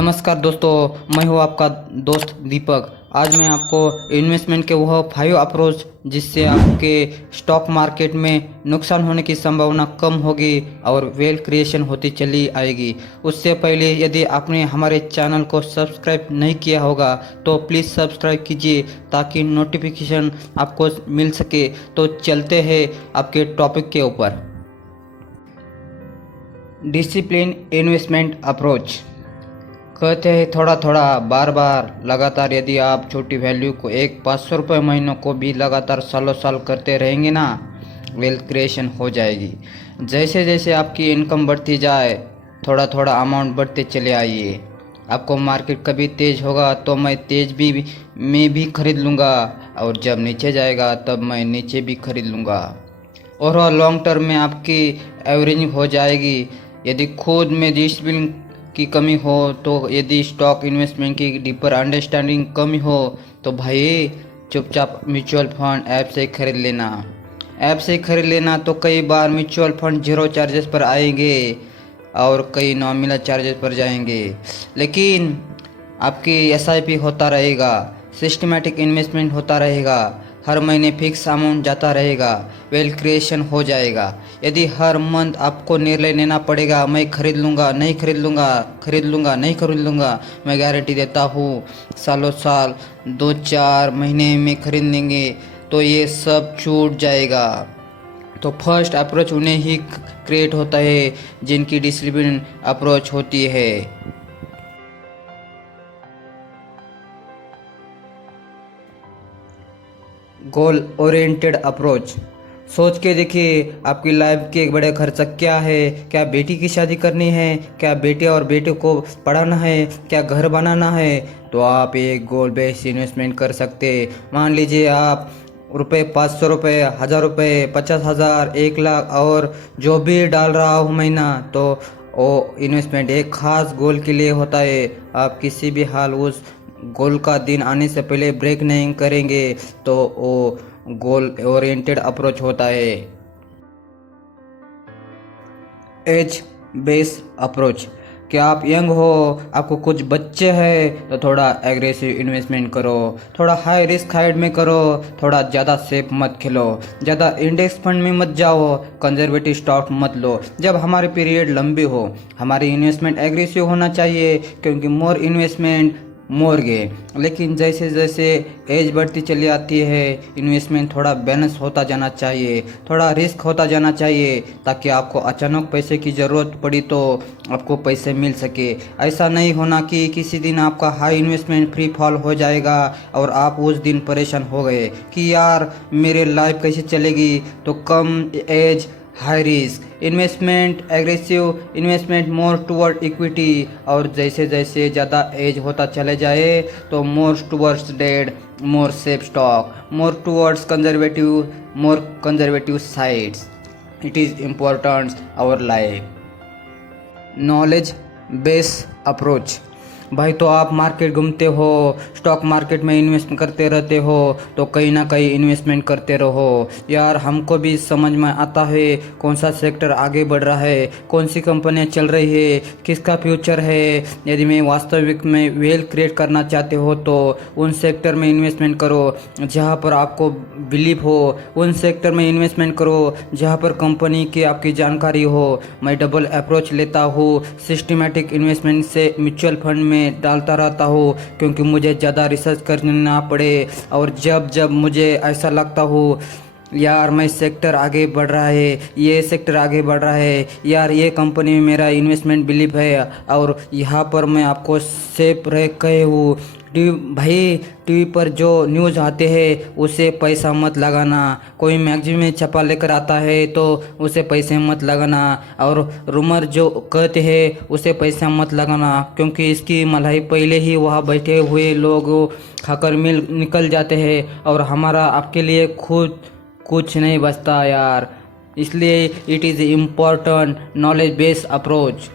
नमस्कार दोस्तों, मैं हूं आपका दोस्त दीपक। आज मैं आपको इन्वेस्टमेंट के वह 5 अप्रोच जिससे आपके स्टॉक मार्केट में नुकसान होने की संभावना कम होगी और वेल्थ क्रिएशन होती चली आएगी। उससे पहले यदि आपने हमारे चैनल को सब्सक्राइब नहीं किया होगा तो प्लीज़ सब्सक्राइब कीजिए ताकि नोटिफिकेशन आपको मिल सके। तो चलते हैं आपके टॉपिक के ऊपर। डिसिप्लिन इन्वेस्टमेंट अप्रोच कहते हैं थोड़ा थोड़ा बार बार लगातार यदि आप छोटी वैल्यू को एक 500 रुपये महीनों को भी लगातार सालों साल करते रहेंगे ना, वेल्थ क्रिएशन हो जाएगी। जैसे जैसे आपकी इनकम बढ़ती जाए थोड़ा थोड़ा अमाउंट बढ़ते चले आइए। आपको मार्केट कभी तेज़ होगा तो मैं भी खरीद लूँगा, और जब नीचे जाएगा तब मैं नीचे भी खरीद लूँगा। और लॉन्ग टर्म में आपकी एवरेजिंग हो जाएगी। यदि खुद में डिसिप्लिन की कमी हो, तो यदि स्टॉक इन्वेस्टमेंट की डीपर अंडरस्टैंडिंग कमी हो, तो भाई चुपचाप म्यूचुअल फंड ऐप से खरीद लेना। तो कई बार म्यूचुअल फंड 0 चार्जेस पर आएंगे और कई नॉमिनल चार्जेस पर जाएंगे, लेकिन आपकी एसआईपी होता रहेगा, सिस्टमैटिक इन्वेस्टमेंट होता रहेगा, हर महीने फिक्स अमाउंट जाता रहेगा, वेल्थ क्रिएशन हो जाएगा। यदि हर मंथ आपको निर्णय लेना पड़ेगा, मैं खरीद लूँगा नहीं खरीद लूँगा, खरीद लूँगा नहीं खरीद लूँगा, मैं गारंटी देता हूँ सालों साल 2-4 महीने में खरीद लेंगे, तो ये सब छूट जाएगा। तो फर्स्ट अप्रोच उन्हें ही क्रिएट होता है जिनकी डिसिप्लिन अप्रोच होती है। Goal oriented approach. सोच के देखिए आपकी लाइफ के एक बड़े खर्चा क्या है। क्या बेटी की शादी करनी है, क्या बेटे और बेटे को पढ़ाना है, क्या घर बनाना है, तो आप एक गोल बेस्ड इन्वेस्टमेंट कर सकते। मान लीजिए आप रुपये 500 रुपये, 1000 रुपये, 50,000, 1 लाख और जो भी डाल रहा हो महीना, तो वो इन्वेस्टमेंट एक खास गोल के लिए होता है। आप किसी भी हाल उस गोल का दिन आने से पहले ब्रेक नहीं करेंगे, तो वो गोल ओरिएंटेड अप्रोच होता है। Age base approach. क्या आप यंग हो, आपको कुछ बच्चे हैं, तो थोड़ा एग्रेसिव इन्वेस्टमेंट करो, थोड़ा हाई रिस्क हाइड में करो, थोड़ा ज़्यादा सेफ मत खेलो, ज़्यादा इंडेक्स फंड में मत जाओ, कंजर्वेटिव स्टॉक मत लो। जब हमारे पीरियड लंबी हो, हमारी इन्वेस्टमेंट एग्रेसिव होना चाहिए, क्योंकि मोर इन्वेस्टमेंट मोर गेन। लेकिन जैसे जैसे एज बढ़ती चली आती है, इन्वेस्टमेंट थोड़ा बैलेंस होता जाना चाहिए, थोड़ा रिस्क होता जाना चाहिए, ताकि आपको अचानक पैसे की ज़रूरत पड़ी तो आपको पैसे मिल सके। ऐसा नहीं होना कि किसी दिन आपका हाई इन्वेस्टमेंट फ्री फॉल हो जाएगा और आप उस दिन परेशान हो गए कि यार मेरे लाइफ कैसे चलेगी। तो कम age high risk investment, aggressive investment more toward equity, और जैसे जैसे ज़्यादा एज होता चले जाए तो more towards debt, more safe stock, more towards conservative sides. It is important our life. Knowledge base approach. भाई तो आप मार्केट घूमते हो, स्टॉक मार्केट में इन्वेस्ट करते रहते हो, तो कहीं ना कहीं इन्वेस्टमेंट करते रहो यार। हमको भी समझ में आता है कौन सा सेक्टर आगे बढ़ रहा है, कौन सी कंपनियां चल रही है, किसका फ्यूचर है। यदि मैं वास्तविक में वेल्थ क्रिएट करना चाहते हो तो उन सेक्टर में इन्वेस्टमेंट करो जहाँ पर आपको बिलीव हो, उन सेक्टर में इन्वेस्टमेंट करो जहाँ पर कंपनी की आपकी जानकारी हो। मैं डबल अप्रोच लेता हूँ, सिस्टमैटिक इन्वेस्टमेंट से म्यूचुअल फंड में डालता रहता हूँ, क्योंकि मुझे ज़्यादा रिसर्च करना पड़े। और जब जब मुझे ऐसा लगता हो यार मैं सेक्टर आगे बढ़ रहा है, ये सेक्टर आगे बढ़ रहा है यार, ये कंपनी में मेरा इन्वेस्टमेंट बिलीव है और यहाँ पर मैं आपको सेफ रह कहे हूँ। टीवी पर जो न्यूज़ आते हैं उसे पैसा मत लगाना, कोई मैगजीन में छपा लेकर आता है तो उसे पैसे मत लगाना, और रूमर जो कहते हैं उसे पैसा मत लगाना, क्योंकि इसकी मलाई पहले ही वहाँ बैठे हुए लोग खाकर निकल जाते हैं और हमारा आपके लिए खुद कुछ नहीं बचता यार। इसलिए it is important knowledge based approach.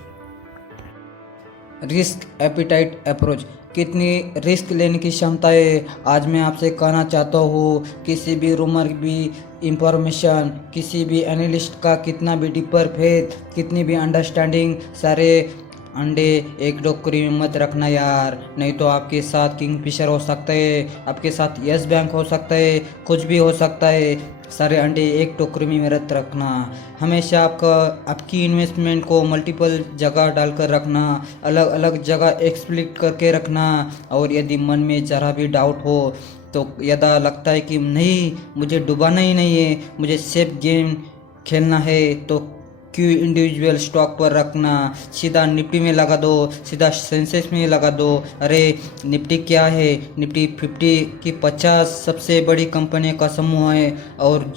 Risk appetite approach. कितनी रिस्क लेने की क्षमता है, आज मैं आपसे कहना चाहता हूँ। किसी भी रूमर भी इंफॉर्मेशन, किसी भी एनालिस्ट का कितना भी डीपर फेथ, कितनी भी अंडरस्टैंडिंग, सारे अंडे एक टोकरी में मत रखना यार, नहीं तो आपके साथ किंगफिशर हो सकता है, आपके साथ यस बैंक हो सकता है, कुछ भी हो सकता है। सारे अंडे एक टोकरी में मत रखना। हमेशा आपकी इन्वेस्टमेंट को मल्टीपल जगह डालकर रखना, अलग अलग जगह एक्सप्लिट करके रखना। और यदि मन में ज़रा भी डाउट हो तो यदा लगता है कि नहीं मुझे डुबाना ही नहीं है, मुझे सेफ गेम खेलना है, तो क्यों इंडिविजुअल स्टॉक पर रखना, सीधा निफ्टी में लगा दो, सीधा सेंसेक्स में लगा दो। अरे निफ्टी क्या है, निफ्टी 50 की 50 सबसे बड़ी कंपनियों का समूह है। और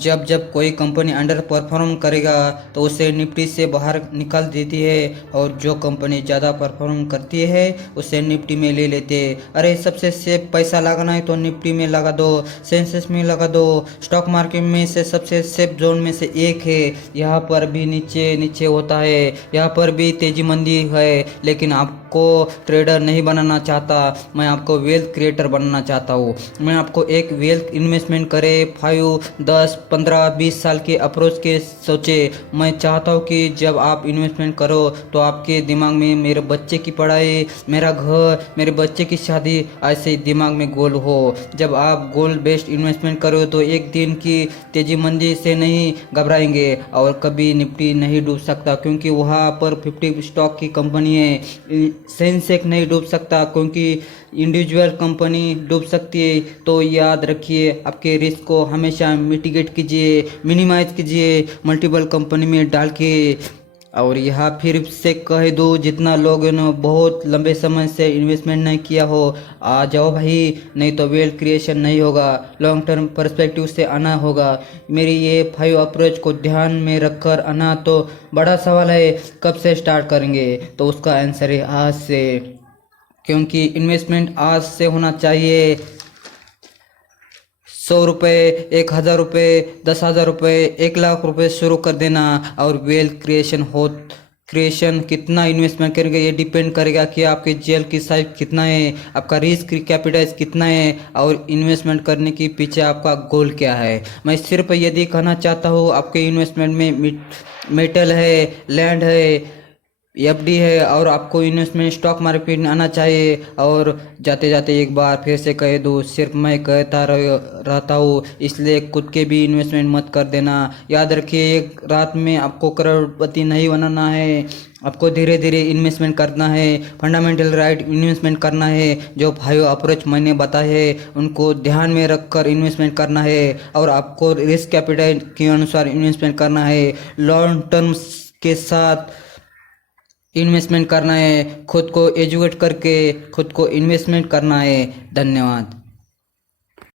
जब जब कोई कंपनी अंडर परफॉर्म करेगा तो उसे निफ्टी से बाहर निकाल देती है, और जो कंपनी ज़्यादा परफॉर्म करती है उसे निफ्टी में ले लेते हैं। अरे सबसे सेफ पैसा लगाना है तो निफ्टी में लगा दो, सेंसेक्स में लगा दो। स्टॉक मार्केट में से सबसे सेफ जोन में से एक है। यहाँ पर भी नीचे नीचे होता है, यहाँ पर भी तेजी मंदी है, लेकिन आपको ट्रेडर नहीं बनाना चाहता, मैं आपको वेल्थ क्रिएटर बनाना चाहता हूँ। मैं आपको एक वेल्थ इन्वेस्टमेंट करे 5, 10, 15, 20 साल के अप्रोच के सोचे। मैं चाहता हूँ कि जब आप इन्वेस्टमेंट करो तो आपके दिमाग में मेरे बच्चे की पढ़ाई, मेरा घर, मेरे बच्चे की शादी, ऐसे दिमाग में गोल हो। जब आप गोल बेस्ड इन्वेस्टमेंट करो तो एक दिन की तेजी मंदी से नहीं घबराएंगे, और कभी निफ्टी नहीं डूब सकता क्योंकि वहाँ पर 50 स्टॉक की कंपनी है। सेंसेक्स नहीं डूब सकता क्योंकि इंडिविजुअल कंपनी डूब सकती है। तो याद रखिए, आपके रिस्क को हमेशा मिटिगेट कीजिए, मिनिमाइज कीजिए मल्टीपल कंपनी में डाल के। और यहाँ फिर से कह दो, जितना लोगों ने बहुत लंबे समय से इन्वेस्टमेंट नहीं किया हो, आ जाओ भाई, नहीं तो वेल्थ क्रिएशन नहीं होगा, लॉन्ग टर्म पर्सपेक्टिव से आना होगा। मेरी ये 5 अप्रोच को ध्यान में रखकर आना। तो बड़ा सवाल है कब से स्टार्ट करेंगे, तो उसका आंसर है आज से, क्योंकि इन्वेस्टमेंट आज से होना चाहिए। 100 रुपये, 1000 रुपये, 10,000 रुपये, 1 लाख रुपये शुरू कर देना। और वेल्थ क्रिएशन कितना इन्वेस्टमेंट करेंगे ये डिपेंड करेगा कि आपके जेल की साइज कितना है, आपका रिस्क कैपिटल कितना है, और इन्वेस्टमेंट करने के पीछे आपका गोल क्या है। मैं सिर्फ यदि कहना चाहता हूँ, आपके इन्वेस्टमेंट में मेटल है, लैंड है, एफडी है, और आपको इन्वेस्टमेंट स्टॉक मार्केट में आना चाहिए। और जाते जाते एक बार फिर से कह दूँ, सिर्फ मैं कहता रहता हूँ, इसलिए खुद के भी इन्वेस्टमेंट मत कर देना। याद रखिए, एक रात में आपको करोड़पति नहीं बनाना है, आपको धीरे धीरे इन्वेस्टमेंट करना है, फंडामेंटल राइट इन्वेस्टमेंट करना है। जो 5 अप्रोच मैंने बताए हैं उनको ध्यान में रखकर इन्वेस्टमेंट करना है, और आपको रिस्क कैपिटल के अनुसार इन्वेस्टमेंट करना है, लॉन्ग टर्म के साथ इन्वेस्टमेंट करना है, खुद को एजुकेट करके खुद को इन्वेस्टमेंट करना है। धन्यवाद।